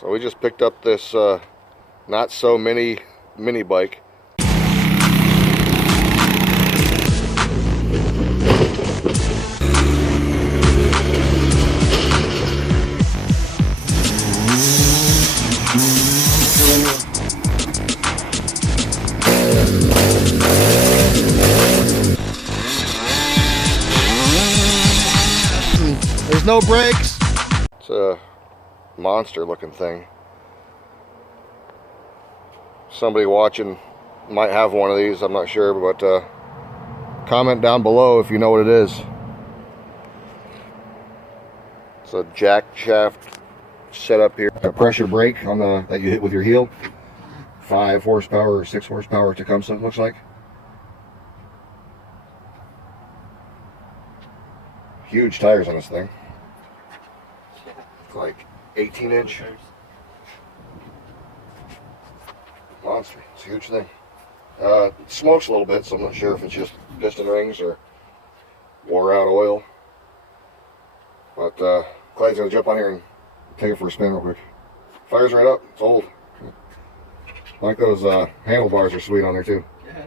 So we just picked up this not so mini bike. There's no brakes. It's a monster looking thing. Somebody watching might have one of these, I'm not sure, but comment down below if you know what it is. It's a jack shaft setup here. A pressure brake on the that you hit with your heel. 5 horsepower or 6 horsepower Tecumseh, looks like. Huge tires on this thing. It's like 18-inch. Monster. It's a huge thing. It smokes a little bit, so I'm not sure if it's just piston rings or wore out oil. But Clyde's gonna jump on here and take it for a spin real quick. Fires right up. It's old. I like those handlebars are sweet on there too. Yeah.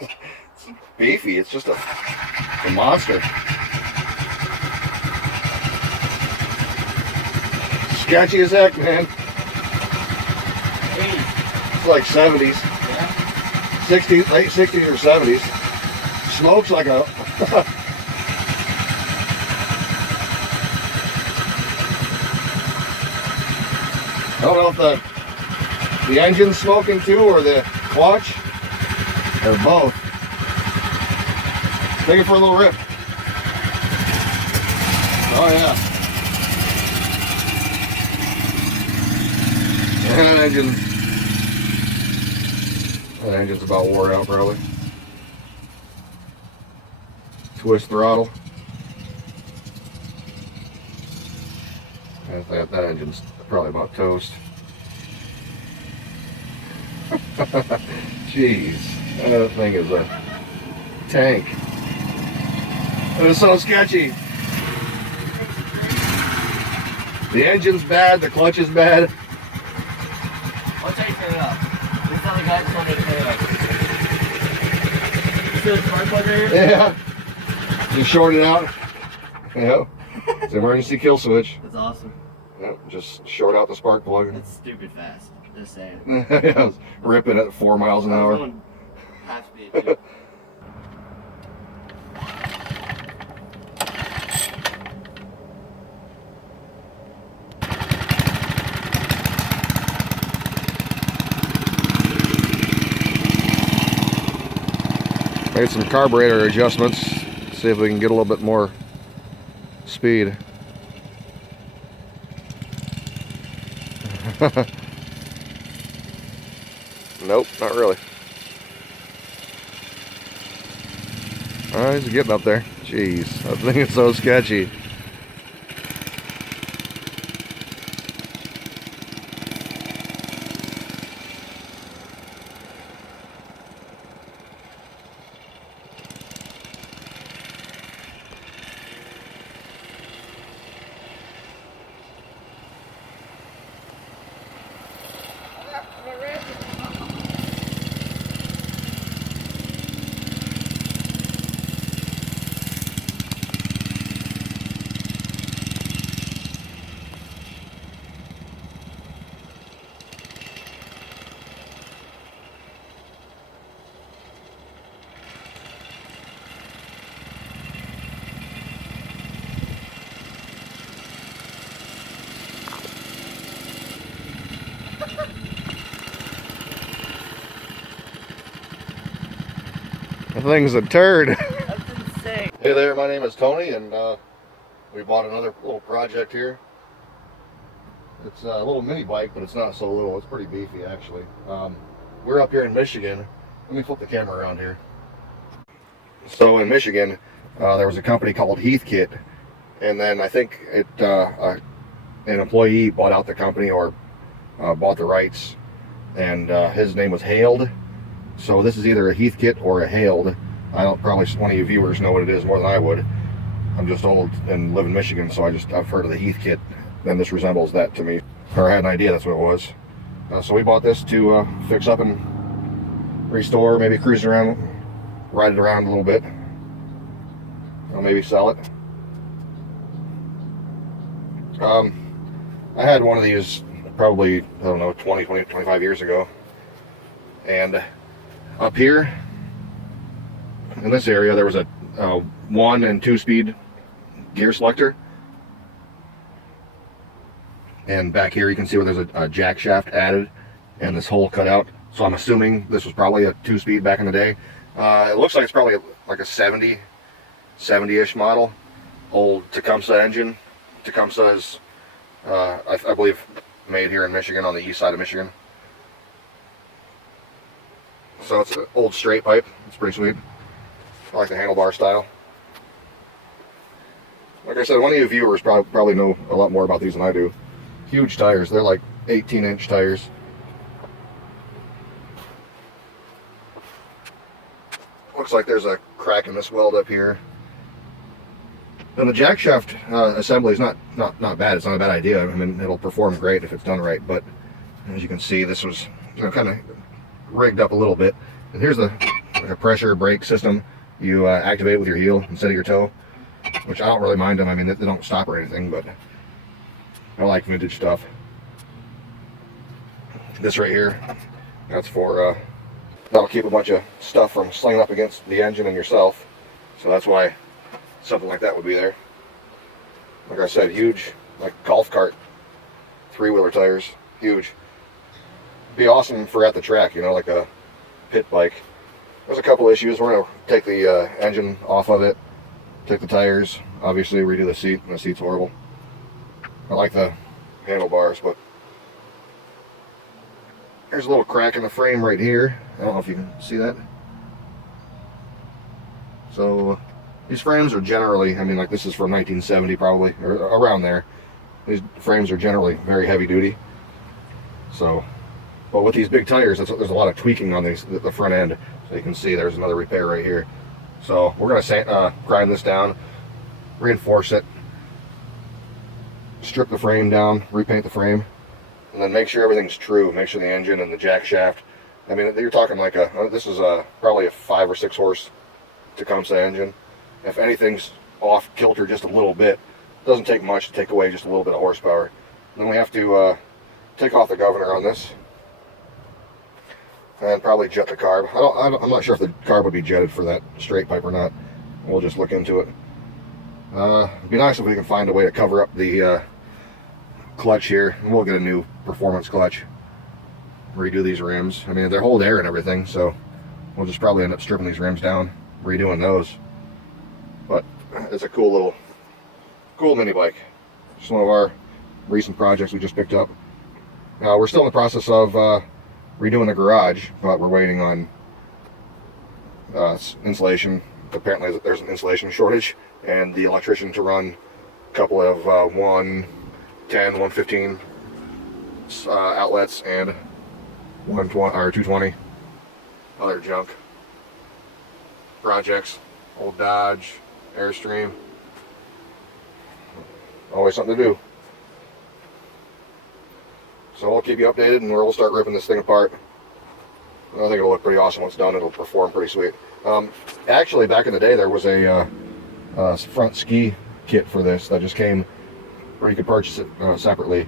It's beefy. It's just a monster. Sketchy as heck, man. It's like 70s. Yeah. 60s, late 60s or 70s. Smokes like a... I don't know if the engine's smoking too or the clutch. Or both. Take it for a little rip. Oh yeah. And that engine's about wore out probably. Twist throttle. That engine's probably about toast. Jeez, that thing is a tank. It is so sketchy. The engine's bad, the clutch is bad. I'll tell you to turn it up. This is how the guy told me to turn it up. You see the spark plug right here? Yeah. Just short it out. Yep. It's an emergency kill switch. That's awesome. Yep. Just short out the spark plug. It's stupid fast. Just saying. Yeah, I was ripping at 4 miles an hour. Going half speed too. Made some carburetor adjustments. See if we can get a little bit more speed. Nope, not really. Alright, he's getting up there. Jeez, that thing is so sketchy. The thing's a turd. That's insane. Hey there, my name is Tony, and we bought another little project here. It's a little mini bike, but it's not so little. It's pretty beefy, actually. We're up here in Michigan. Let me flip the camera around here. So in Michigan, there was a company called Hheathkit, and then I think an employee bought out the company or bought the rights, and his name was Hailed. So this is either a Hheathkit or a Hailed. I don't, probably one of you viewers know what it is more than I would. I'm just old and live in Michigan, so I've heard of the Hheathkit then this resembles that to me. Or I had an idea that's what it was. So we bought this to fix up and restore, maybe cruise around, ride it around a little bit, or maybe sell it. I had one of these probably, I don't know, 25 years ago. And up here in this area, there was a 1 and 2 speed gear selector. And back here you can see where there's a jack shaft added and this hole cut out. So I'm assuming this was probably a 2-speed back in the day. It looks like it's probably like a 70-ish model. Old Tecumseh engine. Tecumseh is, I believe, made here in Michigan, on the east side of Michigan. So it's an old straight pipe. It's pretty sweet. I like the handlebar style. Like I said, one of you viewers probably know a lot more about these than I do. Huge tires. They're like 18-inch tires. Looks like there's a crack in this weld up here. And the jack shaft assembly is not bad. It's not a bad idea. I mean, it'll perform great if it's done right. But as you can see, this was kind of rigged up a little bit. And here's like a pressure brake system. You activate it with your heel instead of your toe, which I don't really mind them. I mean, they don't stop or anything, but I like vintage stuff. This right here, that's for that'll keep a bunch of stuff from slinging up against the engine and yourself. So that's why something like that would be there. Like I said, huge, like golf cart, 3-wheeler tires, huge. Be awesome for at the track, you know, like a pit bike. There's a couple issues. We're gonna take the engine off of it, take the tires, obviously redo the seat, and the seat's horrible. I like the handlebars, but there's a little crack in the frame right here. I don't know if you can see that. So these frames are generally, I mean, like this is from 1970 probably, or around there. These frames are generally very heavy duty. So, but with these big tires, there's a lot of tweaking on these, the front end. So you can see there's another repair right here. So we're gonna grind this down, reinforce it, strip the frame down, repaint the frame, and then make sure everything's true. Make sure the engine and the jack shaft. I mean, you're talking like this is probably a 5 or 6 horse Tecumseh engine. If anything's off kilter just a little bit, it doesn't take much to take away just a little bit of horsepower. Then we have to take off the governor on this and probably jet the carb. I'm not sure if the carb would be jetted for that straight pipe or not. We'll just look into it. It'd be nice if we can find a way to cover up the clutch here, and we'll get a new performance clutch. Redo these rims. I mean, they hold air and everything, so we'll just probably end up stripping these rims down, redoing those. But it's a cool mini bike. Just one of our recent projects we just picked up. We're still in the process of redoing the garage, but we're waiting on insulation. Apparently there's an insulation shortage, and the electrician to run a couple of 110, 115 outlets and 120 or 220 other junk projects. Old Dodge, Airstream. Always something to do. So we'll keep you updated, and we'll start ripping this thing apart. I think it'll look pretty awesome once done. It'll perform pretty sweet. Actually, back in the day, there was a front ski kit for this that just came, where you could purchase it separately,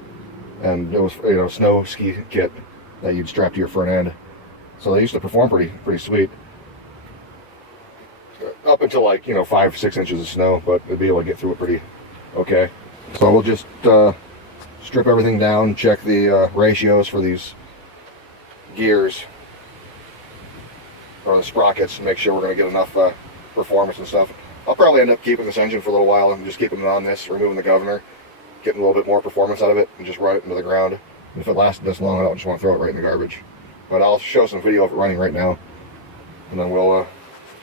and it was snow ski kit that you'd strap to your front end. So they used to perform pretty sweet. Up until like 5-6 inches of snow, but it'd be able to get through it pretty okay. So we'll just strip everything down, check the ratios for these gears or the sprockets, and make sure we're going to get enough performance and stuff. I'll probably end up keeping this engine for a little while and just keeping it on this, removing the governor, getting a little bit more performance out of it, and just run it into the ground. And if it lasted this long, I don't just want to throw it right in the garbage. But I'll show some video of it running right now, and then we'll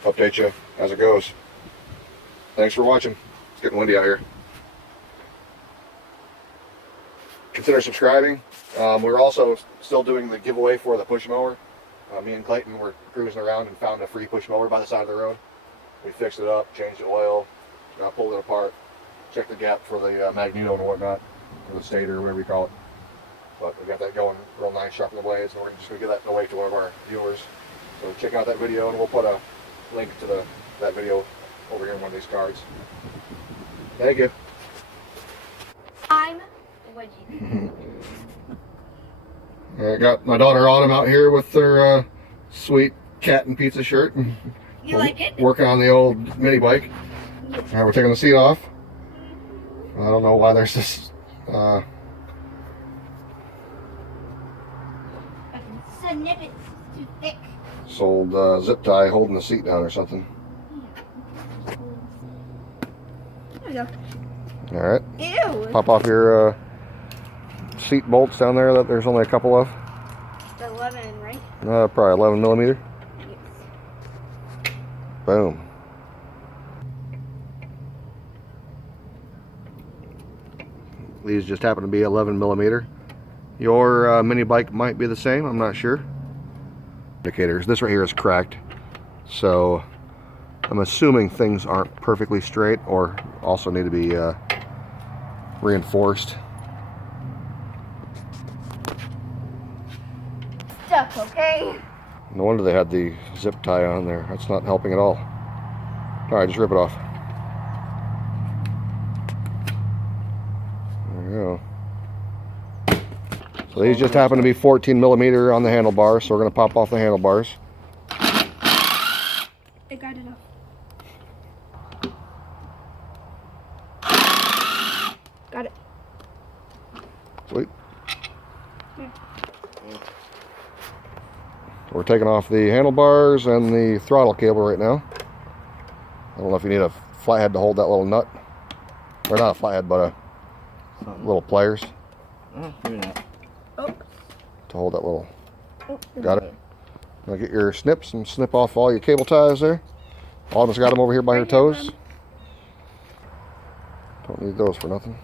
update you as it goes. Thanks for watching. It's getting windy out here. Consider subscribing. We're also still doing the giveaway for the push mower. Me and Clayton were cruising around and found a free push mower by the side of the road. We fixed it up, changed the oil, pulled it apart, checked the gap for the magneto and whatnot. or the stator, or whatever you call it. But we got that going real nice, sharpen the blades, and we're just going to get that in the way to one of our viewers. So check out that video, and we'll put a link to that video over here in one of these cards. Thank you. I'm Wedgie. I got my daughter Autumn out here with her sweet cat and pizza shirt. You like it? Working on the old mini bike. We're taking the seat off. I don't know why there's this Snip it's too thick. old zip tie holding the seat down or something. There we go. Alright. Ew. Pop off your seat bolts down there that there's only a couple of. The 11, right? Probably 11 millimeter. Yes. Boom. These just happen to be 11 millimeter. Your mini bike might be the same, I'm not sure. Indicators. This right here is cracked, so I'm assuming things aren't perfectly straight or also need to be reinforced. Stuck, okay? No wonder they had the zip tie on there. That's not helping at all. Alright, just rip it off. There you go. So these just happen to be 14 millimeter on the handlebars, so we're going to pop off the handlebars. I got it off. Got it. Sweet. Here. We're taking off the handlebars and the throttle cable right now. I don't know if you need a flathead to hold that little nut. Or not a flathead, but a little pliers Maybe not. Oh. to hold that little. Oh. Got it? Now get your snips and snip off all your cable ties there. Autumn's got them over here by her Right here, toes. Mom. Don't need those for nothing.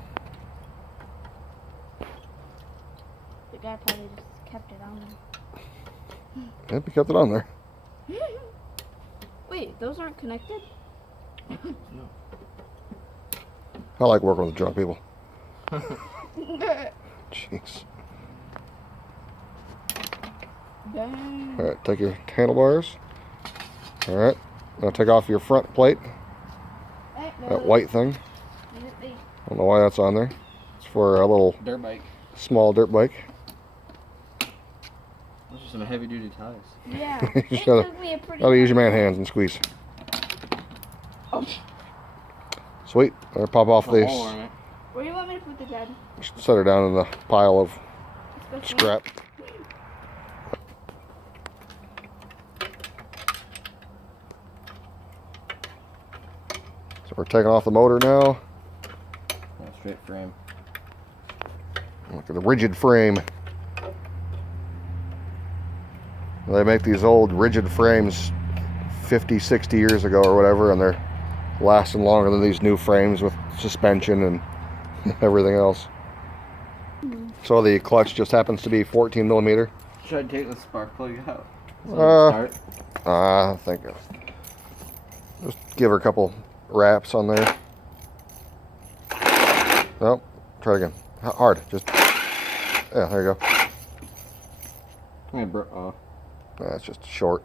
The guy probably just kept it on there. Yep, he kept it on there. Wait, those aren't connected? No. I like working with drunk people. Jeez. Dang. Alright, take your handlebars. Alright, now take off your front plate. Hey, That white thing. I I don't know why that's on there. It's for a little Dirt bike. small dirt bike. Those are some heavy duty ties. Yeah. You It just gotta- took me a pretty Gotta use your long man hands and squeeze. Oh. Sweet. Better pop off Put a this. hole in it. Where do you want me to put the dad? Set her down in the pile of Let's go scrap. So we're taking off the motor now. Yeah, straight frame. Look at the rigid frame. They make these old rigid frames 50, 60 years ago or whatever, and they're lasting longer than these new frames with suspension and everything else. So the clutch just happens to be 14 millimeter. Should I take the spark plug out? I think just give her a couple wraps on there. Nope. Try it again. Hard. Just yeah. There you go. That's just short.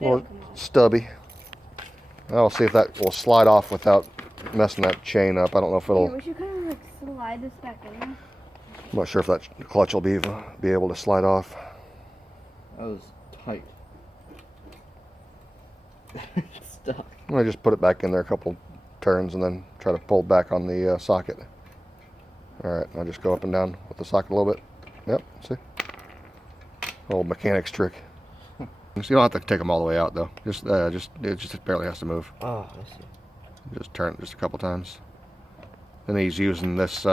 A little stubby. I'll see if that will slide off without messing that chain up. I don't know if it'll. We should kind of like slide this back in there. I'm not sure if that clutch will be able to slide off. That was tight. It's stuck. I just put it back in there a couple turns and then try to pull back on the socket. All right, I'll just go up and down with the socket a little bit. Yep, see? Old mechanic's trick. So you don't have to take them all the way out though. It just barely has to move. Oh, I see. Just turn it just a couple times. Then he's using this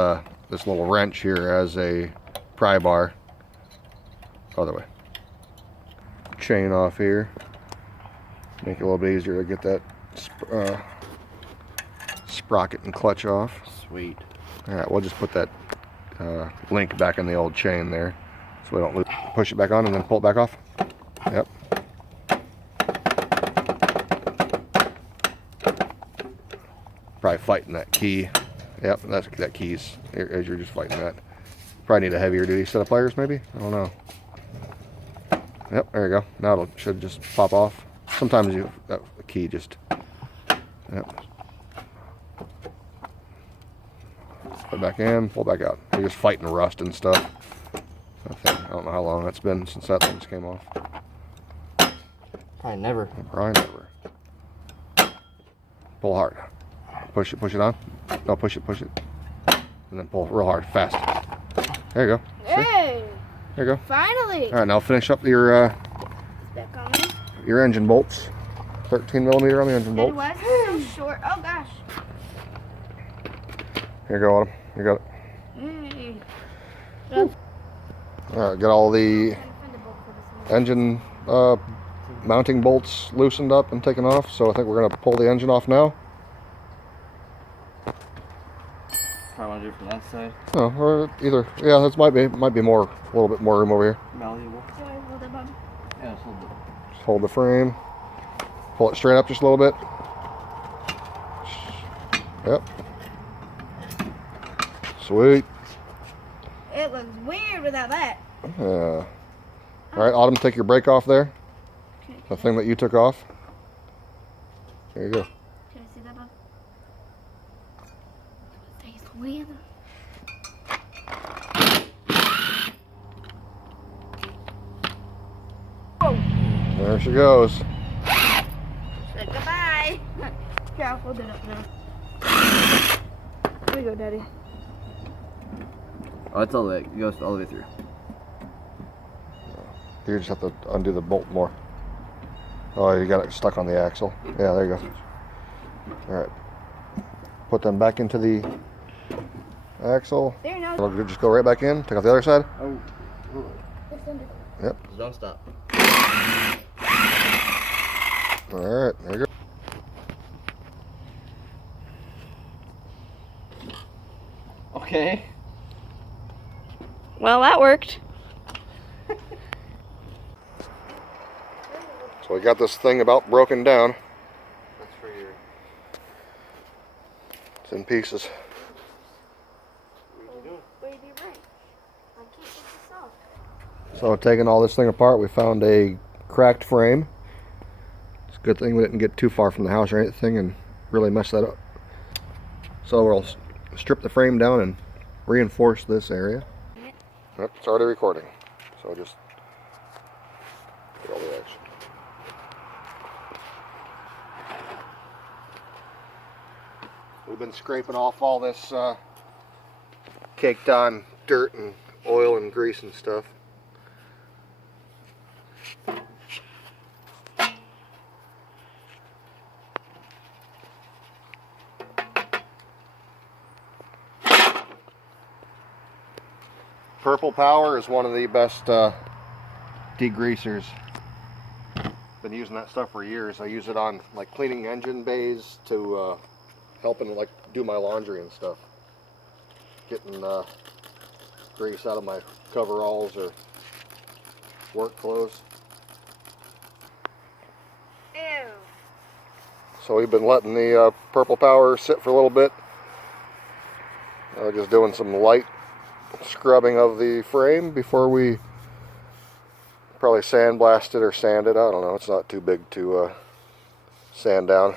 this little wrench here as a pry bar. Other way. Chain off here. Make it a little bit easier to get that sprocket and clutch off. Sweet. All right, we'll just put that link back in the old chain there, so we don't lose. Push it back on and then pull it back off. Yep. Probably fighting that key. Yep, that keys as you're just fighting that. Probably need a heavier duty set of pliers, maybe. I don't know. Yep, there you go. Now it should just pop off. Sometimes that key just. Yep. Put it back in, pull it back out. You're just fighting rust and stuff. I don't know how long that's been since that thing came off. Probably never. Probably never. Pull hard. Push it on. No, push it. And then pull real hard, fast. There you go. Hey! There you go. Finally! All right, now finish up your That coming? your engine bolts. 13mm on the engine Daddy, bolts. why is it so short? Oh gosh. Here you go, Autumn. You got it. Hey. All right, got all the engine mounting bolts loosened up and taken off. So I think we're gonna pull the engine off now. Probably want to do it from that side. Oh, or either. Yeah, that might be more, a little bit more room over here. Malleable. Sorry, hold it, Bob. Yeah, it's a little bit. Just hold the frame. Pull it straight up just a little bit. Yep. Sweet. It looks weird without that. Yeah. All right, Autumn, take your brake off there. Okay. The thing that you took off. There you go. Can I see that, Bob? It's weird. There she goes. Say goodbye. Here, I'll hold it up now. Here you go, Daddy. Oh, it's all the way. It goes all the way through. You just have to undo the bolt more. Oh, you got it stuck on the axle. Yeah, there you go. All right. Put them back into the axle. There, now. It'll just go right back in. Take off the other side. Oh. Yep. Just don't stop. All right, there you go. Okay. Well, that worked. So we got this thing about broken down. That's for your. It's in pieces. What do you bring? I can't get this off. So taking all this thing apart, we found a cracked frame. It's a good thing we didn't get too far from the house or anything and really mess that up. So we'll strip the frame down and reinforce this area. Yep, it's already recording. So just get all the action. We've been scraping off all this caked on dirt and oil and grease and stuff. Purple Power is one of the best degreasers. Been using that stuff for years. I use it on like cleaning engine bays to helping like do my laundry and stuff. Getting grease out of my coveralls or work clothes. Ew. So we've been letting the Purple Power sit for a little bit. Just doing some light scrubbing of the frame before we probably sandblast it or sand it. I don't know. It's not too big to sand down.